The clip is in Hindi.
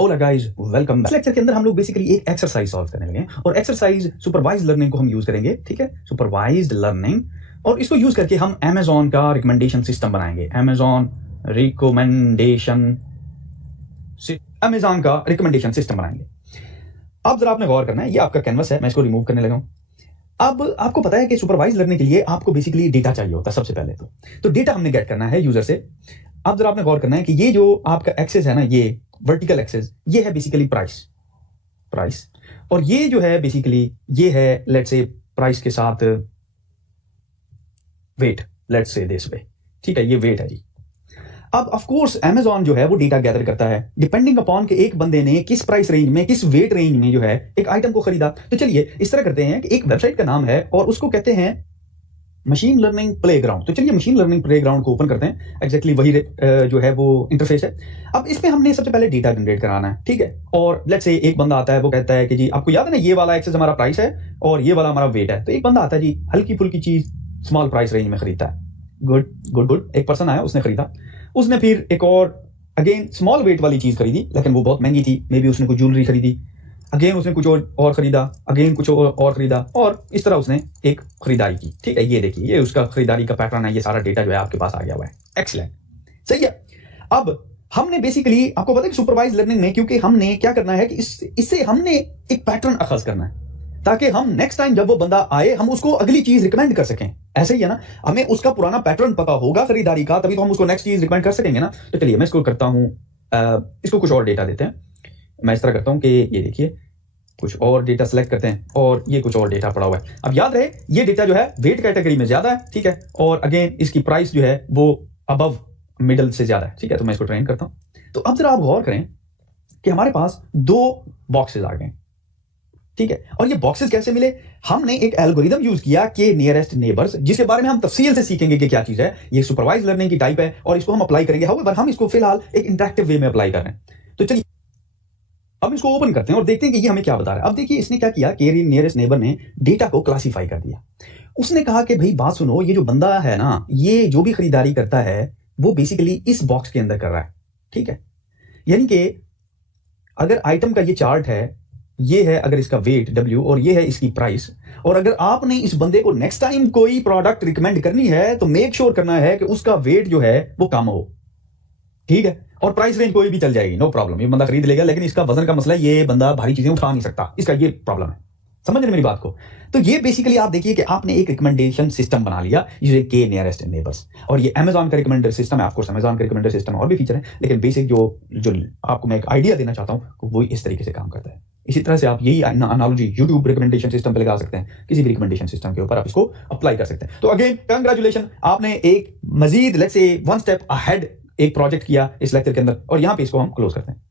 ओला गाइस, वेलकम बैक। लेक्चर के अंदर हम लोग बेसिकली एक एक्सरसाइज सॉल्व करने लगे हैं और एक्सरसाइज सुपरवाइज्ड लर्निंग को हम यूज करेंगे। ठीक है, सुपरवाइज्ड लर्निंग, और इसको यूज करके हम Amazon का रिकमेंडेशन सिस्टम बनाएंगे। Amazon का रिकमेंडेशन सिस्टम बनाएंगे। अब जरा आपने गौर करना है, ये आपका कैनवस है, मैं इसको रिमूव करने लगा हूं। अब आपको पता है कि सुपरवाइज लर्निंग के लिए आपको बेसिकली डेटा चाहिए होता है सबसे पहले तो डेटा हमने गेट करना है यूजर से। अब जरा आपने गौर करना है कि ये जो आपका एक्सेस है ना, ये वर्टिकल एक्सेस, ये है बेसिकली प्राइस, और ये जो है बेसिकली ये है लेट्स से प्राइस के साथ wait, let's say this way. ठीक है, ये वेट है जी। अब ऑफ कोर्स Amazon जो है वो डेटा गैदर करता है डिपेंडिंग अपॉन कि एक बंदे ने किस प्राइस रेंज में, किस वेट रेंज में जो है एक आइटम को खरीदा। तो चलिए इस तरह करते हैं कि एक वेबसाइट का नाम है और उसको कहते हैं मशीन लर्निंग प्लेग्राउंड। तो चलिए मशीन लर्निंग प्लेग्राउंड को ओपन करते हैं। एग्जैक्टली वही जो है वो इंटरफेस है। अब इसमें हमने सबसे पहले डेटा जनरेट कराना है। ठीक है, और लेट्स से एक बंदा आता है, वो कहता है कि जी आपको याद है ना, ये वाला एक्सेस हमारा प्राइस है और ये वाला हमारा वेट है। तो एक बंदा आता है जी, हल्की फुल्की चीज स्मॉल प्राइस रेंज में खरीदता है। गुड। एक पर्सन आया, उसने खरीदा, उसने फिर एक और अगेन स्मॉल वेट वाली चीज खरीदी, लेकिन वो बहुत महंगी थी। मे बी उसने कुछ ज्वेलरी खरीदी, अगेन उसने कुछ और खरीदा, अगेन कुछ और खरीदा, और इस तरह उसने एक खरीदारी की। ठीक है, ये देखिए, ये उसका खरीदारी का पैटर्न है। ये सारा डेटा जो है आपके पास आ गया हुआ है। एक्सीलेंट, सही है। अब हमने बेसिकली, आपको पता है कि सुपरवाइज लर्निंग में क्योंकि हमने क्या करना है कि इससे हमने एक पैटर्न अखज करना है ताकि हम नेक्स्ट टाइम जब वो बंदा आए हम उसको अगली चीज रिकमेंड कर सकें। ऐसे ही है ना, हमें उसका पुराना पैटर्न पता होगा खरीदारी का, तभी तो हम उसको नेक्स्ट चीज रिकमेंड कर सकेंगे ना। तो चलिए मैं इसको करता हूं, इसको कुछ और डेटा देते हैं। मैं इस तरह करता हूं कि ये देखिए, कुछ और डेटा सेलेक्ट करते हैं और ये कुछ और डेटा पड़ा हुआ है। अब याद रहे ये डेटा जो है वेट कैटेगरी में ज्यादा है। ठीक है, और अगेन इसकी प्राइस जो है वो अबव मिडल से ज्यादा है। ठीक है, तो मैं इसको ट्रेन करता हूं। तो अब जरा आप गौर करें कि हमारे पास दो बॉक्सेस आ गए। ठीक है, और ये बॉक्सेस कैसे मिले? हमने एक एल्गोरिदम यूज किया के नियरेस्ट नेबर्स, जिसके बारे में हम तफसील से सीखेंगे कि क्या चीज है। ये सुपरवाइज लर्निंग की टाइप है और इसको हम अप्लाई करेंगे। हाउएवर हम इसको फिलहाल एक इंटरेक्टिव वे में अप्लाई कर रहे हैं। तो चलिए अब इसको ओपन करते हैं और देखते हैं कि ये हमें क्या बता रहा है। अब देखिए इसने क्या किया, के नियरेस्ट नेबर ने डेटा को क्लासिफाई कर दिया। उसने कहा कि भाई बात सुनो, ये जो बंदा है ना, ये जो भी खरीदारी करता है वो बेसिकली इस बॉक्स के अंदर कर रहा है। ठीक है, यानी कि अगर आइटम का ये चार्ट है, ये है अगर इसका वेट W और ये है इसकी प्राइस, और अगर आपने इस बंदे को नेक्स्ट टाइम कोई प्रोडक्ट रिकमेंड करनी है तो मेक श्योर करना है कि उसका वेट जो है वो कम हो। ठीक है, और प्राइस रेंज कोई भी चल जाएगी, नो प्रॉब्लम, ये बंदा खरीद लेगा। लेकिन इसका वजन का मसला है, ये बंदा भारी चीजें उठा नहीं सकता, इसका ये प्रॉब्लम है। समझ रहे मेरी बात को? तो ये बेसिकली आप देखिए कि आपने एक रिकमेंडेशन सिस्टम बना लिया यूजिंग के नियरेस्ट नेबर्स, और ये Amazon का रिकमेंडर सिस्टम है। ऑफकोर्स Amazon का रिकमेंडर सिस्टम और भी फीचर है, लेकिन बेसिक जो आपको मैं एक आइडिया देना चाहता हूं वो इस तरीके से काम करता है। इसी तरह से आप यही एनालॉजी YouTube रिकमेंडेशन सिस्टम पे लगा सकते हैं, किसी भी रिकमेंडेशन सिस्टम के ऊपर आप इसको अप्लाई कर सकते हैं। तो अगेन कंग्रेचुलेशन, आपने एक मजीद let's say one step ahead एक प्रोजेक्ट किया इस लेक्चर के अंदर, और यहां पे इसको हम क्लोज करते हैं।